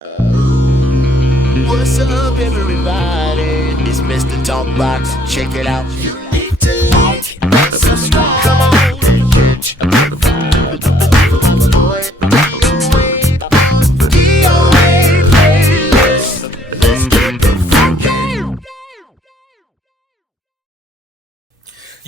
What's up, everybody? It's Mr. Talkbox. Check it out. You need to like and subscribe. Come on and catch a vibe. Boy, DOA playlist. Let's get the funky.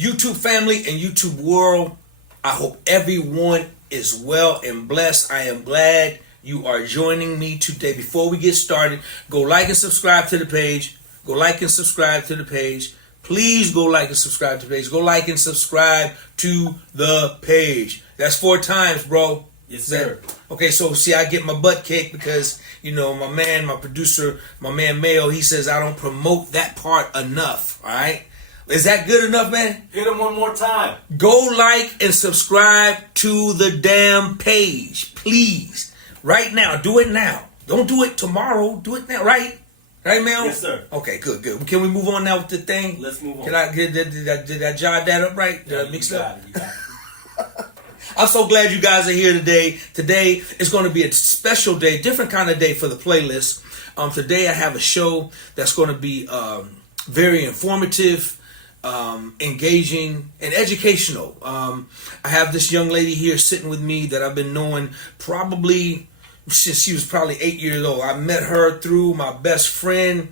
YouTube family and YouTube world, I hope everyone is well and blessed. I am glad you are joining me today. Before we get started, go like and subscribe to the page. Go like and subscribe to the page. Please go like and subscribe to the page. Go like and subscribe to the page. That's 4 times, bro. Yes, sir. Okay, so see, I get my butt kicked because, my man, my producer, my man Mayo, he says I don't promote that part enough, all right? Is that good enough, man? Hit him one more time. Go like and subscribe to the damn page, please. Right now. Do it now. Don't do it tomorrow. Do it now, right? Right, Mel? Yes, sir. Okay, good. Can we move on now with the thing? Let's move on. Did I jot that up right? Did I mix it up? You got it. I'm so glad you guys are here today. Today is going to be a special day, different kind of day for the playlist. Today I have a show that's going to be very informative, engaging, and educational. I have this young lady here sitting with me that I've been knowing probably since she was probably 8 years old. I met her through my best friend,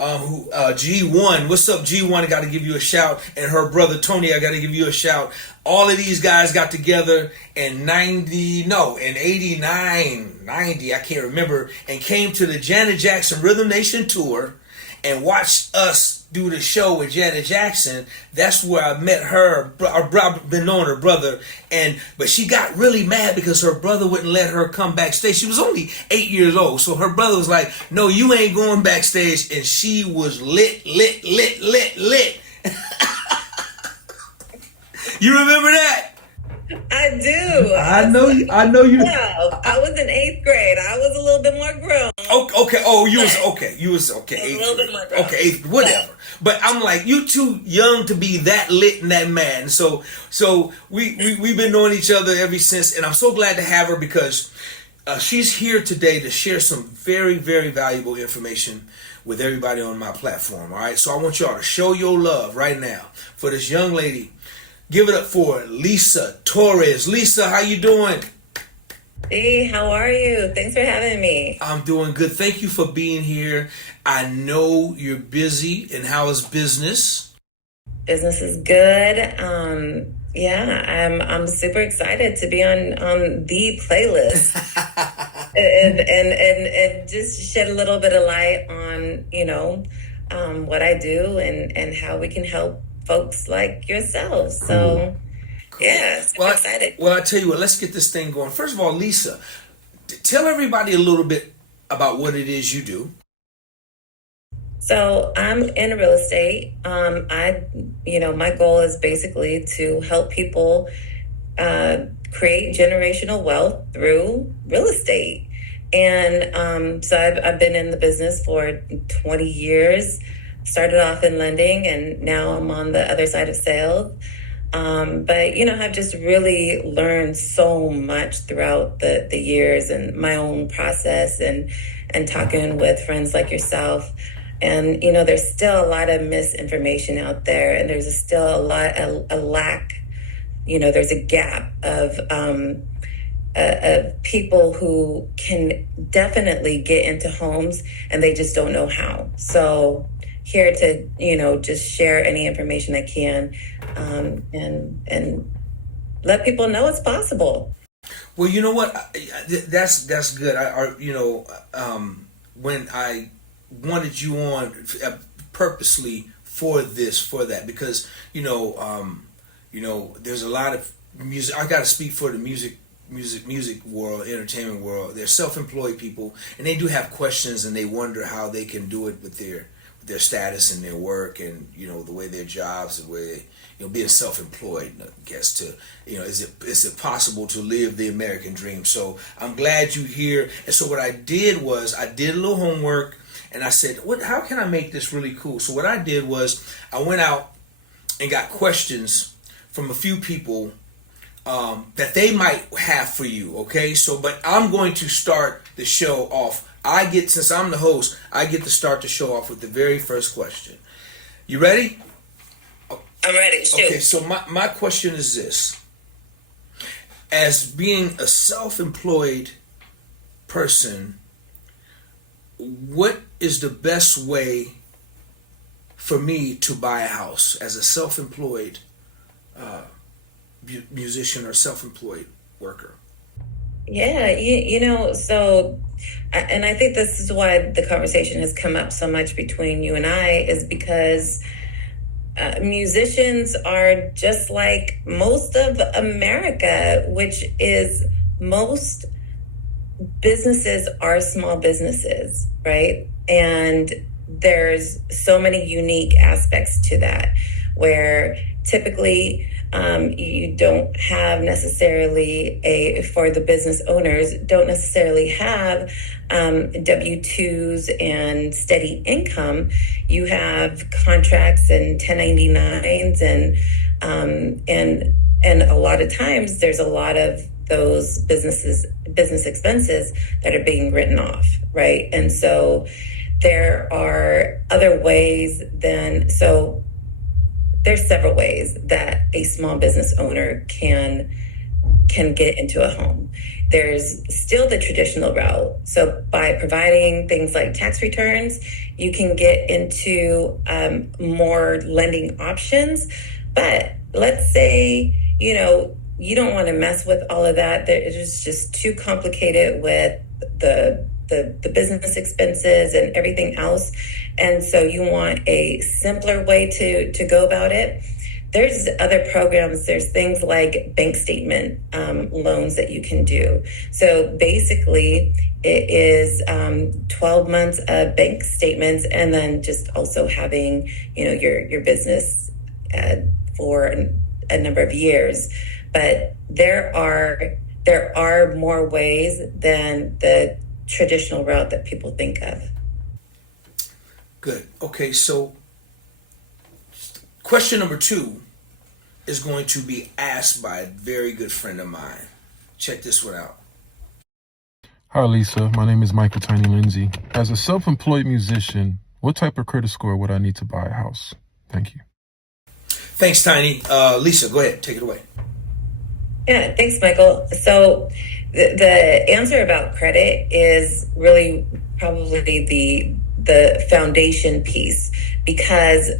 G1. What's up, G1? I got to give you a shout. And her brother Tony, I got to give you a shout. All of these guys got together in 89, 90, I can't remember, and came to the Janet Jackson Rhythm Nation tour and watched us do the show with Janet Jackson. That's where I met her. I've been knowing her brother, but she got really mad because her brother wouldn't let her come backstage. She was only 8 years old, so her brother was like, "No, you ain't going backstage," and she was lit. You remember that? I do. I know you. Well, I was in 8th grade. I was a little bit more grown. Okay. Oh, you was okay. You was okay. A little bit more grown. Okay, 8th, whatever. But I'm like, you too young to be that lit and that mad. And so we've been knowing each other ever since, and I'm so glad to have her because she's here today to share some very, very valuable information with everybody on my platform. All right, so I want y'all to show your love right now for this young lady. Give it up for Lisa Torres. Lisa, how you doing? Hey, how are you? Thanks for having me. I'm doing good. Thank you for being here. I know you're busy, and how is business? Business is good. I'm super excited to be on the playlist and just shed a little bit of light on what I do and how we can help folks like yourselves. So, cool. Yeah, super excited. Well, I tell you what, let's get this thing going. First of all, Lisa, tell everybody a little bit about what it is you do. So I'm in real estate. My goal is basically to help people create generational wealth through real estate. And so I've been in the business for 20 years. Started off in lending, and now I'm on the other side of sales. But I've just really learned so much throughout the years and my own process and talking with friends like yourself. And, there's still a lot of misinformation out there, and there's still a lack, there's a gap of people who can definitely get into homes and they just don't know how. So here to, just share any information I can and let people know it's possible. Well, you know what? That's good. When I wanted you on purposely for that, because there's a lot of music. I got to speak for the music world, entertainment world. They're self-employed people, and they do have questions, and they wonder how they can do it with their status and their work, and the way their jobs, the way being self-employed, I guess, to is it possible to live the American dream? So I'm glad you're here. And so what I did was I did a little homework, and I said, how can I make this really cool? So what I did was I went out and got questions from a few people that they might have for you. Okay, so but I'm going to start the show off Since I'm the host, I get to start the show off with the very first question. You ready? I'm ready. Shoot. Okay, so my question is this. As being a self-employed person, what is the best way for me to buy a house as a self-employed musician or self-employed worker? Yeah, so, and I think this is why the conversation has come up so much between you and I, is because musicians are just like most of America, which is most businesses are small businesses, right? And there's so many unique aspects to that, where typically you don't have necessarily for the business owners, don't necessarily have W-2s and steady income. You have contracts and 1099s and a lot of times there's a lot of those business expenses that are being written off, right? And so there are other ways there's several ways that a small business owner can get into a home. There's still the traditional route. So by providing things like tax returns, you can get into more lending options. But let's say, you don't want to mess with all of that. It's just too complicated with the business expenses and everything else. And so you want a simpler way to go about it. There's other programs. There's things like bank statement loans that you can do. So basically it is 12 months of bank statements, and then just also having, your business for a number of years. But there are more ways than the traditional route that people think of. Good. Okay, so question number 2 is going to be asked by a very good friend of mine. Check this one out. Hi, Lisa. My name is Michael Tiny Lindsay. As a self-employed musician, what type of credit score would I need to buy a house? Thank you. Thanks, Tiny. Lisa, go ahead. Take it away. Yeah, thanks, Michael. So the answer about credit is really probably the foundation piece, because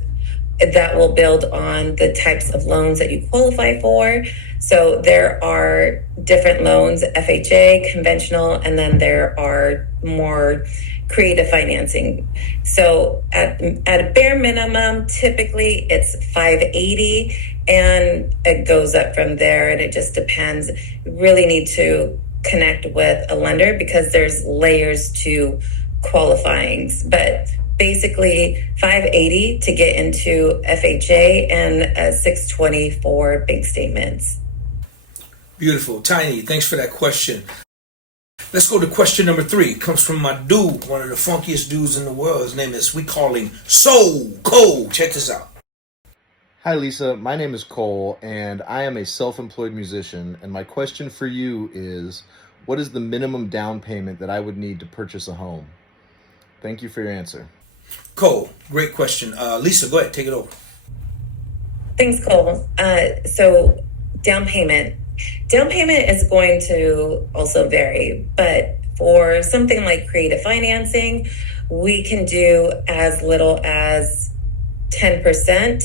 that will build on the types of loans that you qualify for. So there are different loans, FHA, conventional, and then there are more creative financing. So at a bare minimum, typically it's 580, and it goes up from there, and it just depends. You really need to connect with a lender because there's layers to qualifying. But basically 580 to get into FHA and 620 for bank statements. Beautiful. Tiny, thanks for that question. Let's go to question number 3. It comes from my dude, one of the funkiest dudes in the world. His name is, we call him Soul Cole. Check this out. Hi, Lisa. My name is Cole, and I am a self-employed musician. And my question for you is, what is the minimum down payment that I would need to purchase a home? Thank you for your answer. Cole, great question. Lisa, go ahead. Take it over. Thanks, Cole. So down payment is going to also vary, but for something like creative financing, we can do as little as 10%.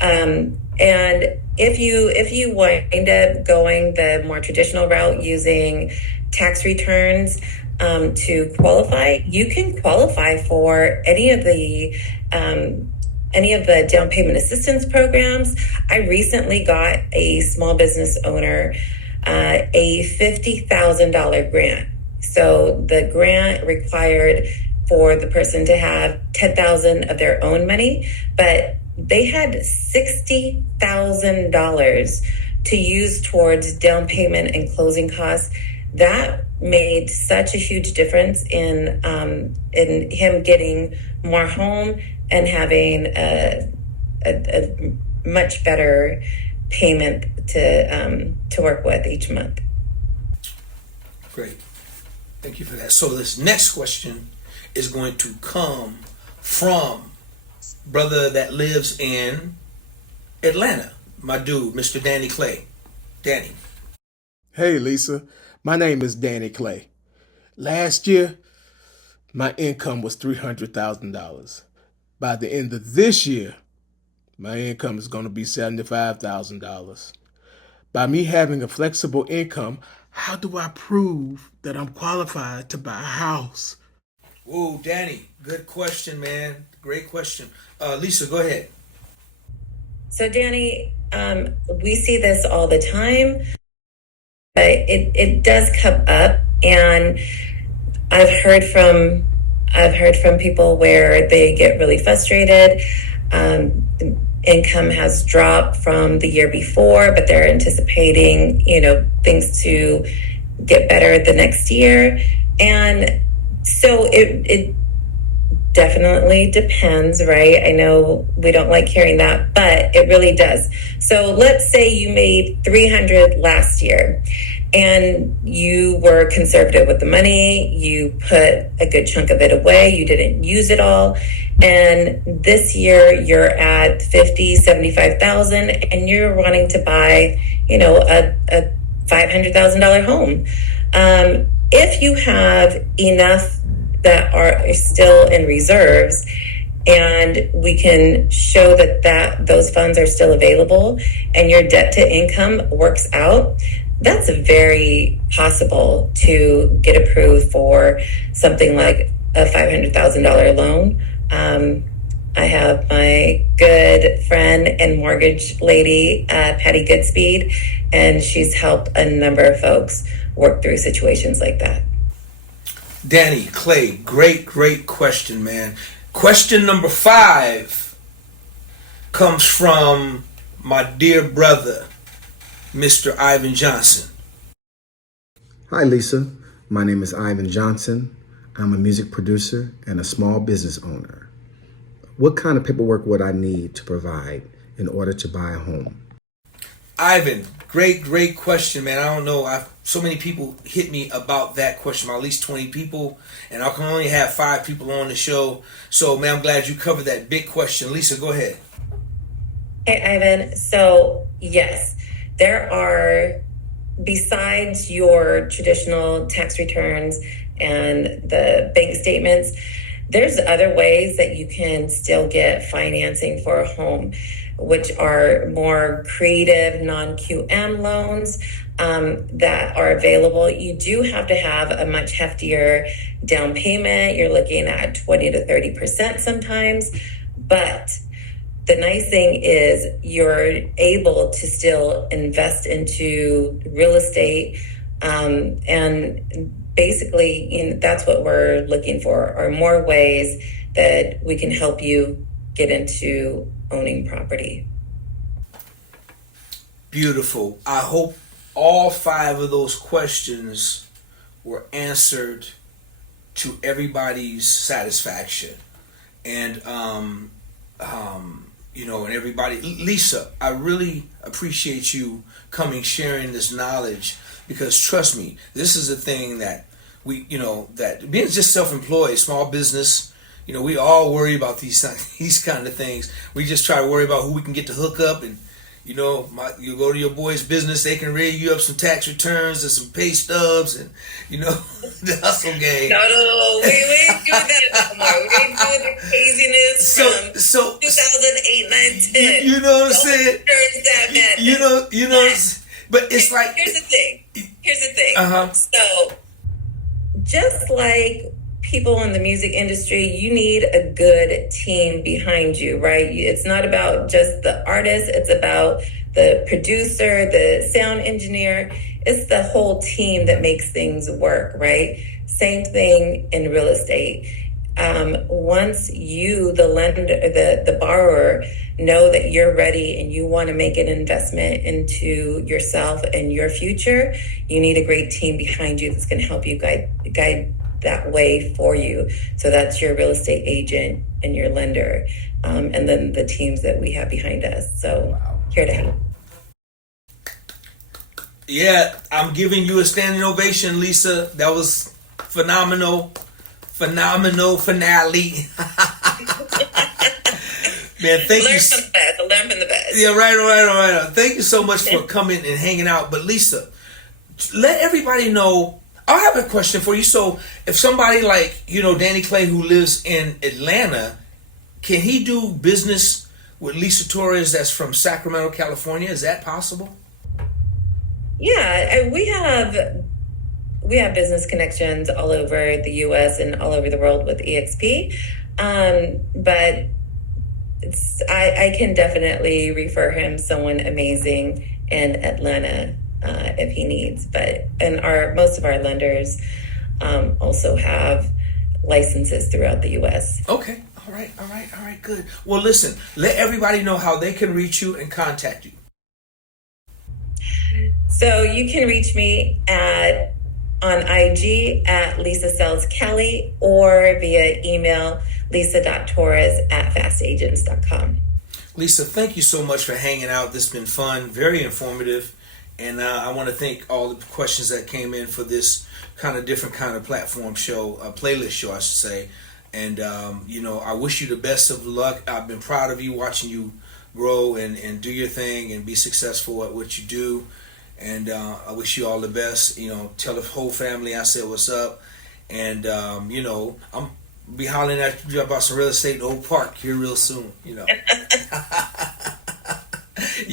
And if you wind up going the more traditional route using tax returns to qualify, you can qualify for any of the down payment assistance programs. I recently got a small business owner a $50,000 grant. So the grant required for the person to have $10,000 of their own money, but they had $60,000 to use towards down payment and closing costs. That made such a huge difference in him getting more home and having a much better payment to work with each month. Great. Thank you for that. So this next question is going to come from brother that lives in Atlanta, my dude, Mr. Danny Clay. Danny. Hey, Lisa. My name is Danny Clay. Last year, my income was $300,000. By the end of this year, my income is going to be $75,000. By me having a flexible income, how do I prove that I'm qualified to buy a house? Whoa, Danny, good question, man. Great question. Lisa, go ahead. So, Danny, we see this all the time, but it does come up, and I've heard from people where they get really frustrated. Income has dropped from the year before, but they're anticipating, things to get better the next year. And so it definitely depends, right? I know we don't like hearing that, but it really does. So let's say you made 300 last year and you were conservative with the money. You put a good chunk of it away. You didn't use it all. And this year you're at 50, 75,000 and you're wanting to buy, a $500,000 home. If you have enough that are still in reserves and we can show that those funds are still available and your debt to income works out, that's very possible to get approved for something like a $500,000 loan. I have my good friend and mortgage lady, Patty Goodspeed, and she's helped a number of folks work through situations like that. Danny Clay, great question, man. Question number 5 comes from my dear brother, Mr. Ivan Johnson. Hi, Lisa. My name is Ivan Johnson. I'm a music producer and a small business owner. What kind of paperwork would I need to provide in order to buy a home? Ivan, great question, man. I don't know. So many people hit me about that question, at least 20 people, and I can only have 5 people on the show. So, man, I'm glad you covered that big question. Lisa, go ahead. Hey, Ivan. So, yes, there are, besides your traditional tax returns and the bank statements, there's other ways that you can still get financing for a home, which are more creative non-QM loans that are available. You do have to have a much heftier down payment. You're looking at 20 to 30% sometimes. But the nice thing is you're able to still invest into real estate and basically, that's what we're looking for, are more ways that we can help you get into owning property. Beautiful. I hope all 5 of those questions were answered to everybody's satisfaction. And, and everybody, Lisa, I really appreciate you coming, sharing this knowledge, because trust me, this is a thing that that being just self-employed, small business, we all worry about these kind of things. We just try to worry about who we can get to hook up, and you go to your boy's business, they can read you up some tax returns and some pay stubs, and the hustle game. No, we ain't doing that no more. We ain't doing the craziness from 2008, 9, 10. You know what I'm saying? That But it's like, here's the thing. Uh-huh. So, just like people in the music industry, you need a good team behind you, right? It's not about just the artist. It's about the producer, the sound engineer. It's the whole team that makes things work, right? Same thing in real estate. Once you, the lender, the borrower, know that you're ready and you want to make an investment into yourself and your future, you need a great team behind you that's going to help you guide that way for you. So that's your real estate agent and your lender, and then the teams that we have behind us. So here to help. Yeah, I'm giving you a standing ovation, Lisa. That was phenomenal finale. Man, thank you. Learn from the best. Learn from the best. Yeah, right. Thank you so much for coming and hanging out. But Lisa, let everybody know. I have a question for you. So, if somebody like Danny Clay, who lives in Atlanta, can he do business with Lisa Torres that's from Sacramento, California? Is that possible? Yeah, we have business connections all over the U.S. and all over the world with EXP, but I can definitely refer him someone amazing in Atlanta if he needs. Most of our lenders also have licenses throughout the U.S. Okay. All right, good. Well, listen, let everybody know how they can reach you and contact you. So you can reach me on IG at Lisa Sells Kelly or via email lisa.torres@fastagents.com. Lisa, thank you so much for hanging out. This has been fun, very informative. And I want to thank all the questions that came in for this different kind of platform show, a playlist show, I should say. And, I wish you the best of luck. I've been proud of you, watching you grow and do your thing and be successful at what you do. And I wish you all the best. Tell the whole family I said what's up. And, I'm be hollering at you about some real estate in Oak Park here real soon.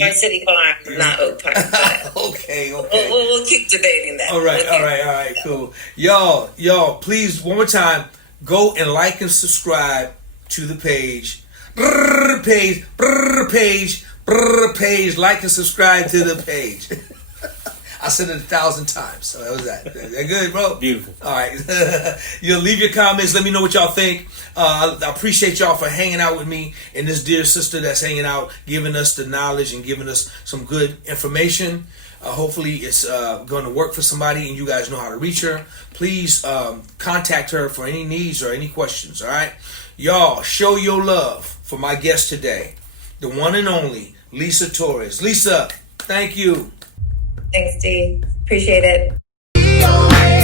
Our City Farm, not Oak Park. Okay. We'll keep debating that. All right, cool. Y'all, please, one more time, go and like and subscribe to the page. Page. Like and subscribe to the page. I said it 1,000 times. So that was that. That good, bro? Beautiful. All right. You'll leave your comments. Let me know what y'all think. I appreciate y'all for hanging out with me and this dear sister that's hanging out, giving us the knowledge and giving us some good information. Hopefully it's going to work for somebody and you guys know how to reach her. Please contact her for any needs or any questions, all right? Y'all, show your love for my guest today, the one and only Lisa Torres. Lisa, thank you. Thanks, Dee. Appreciate it. DOA.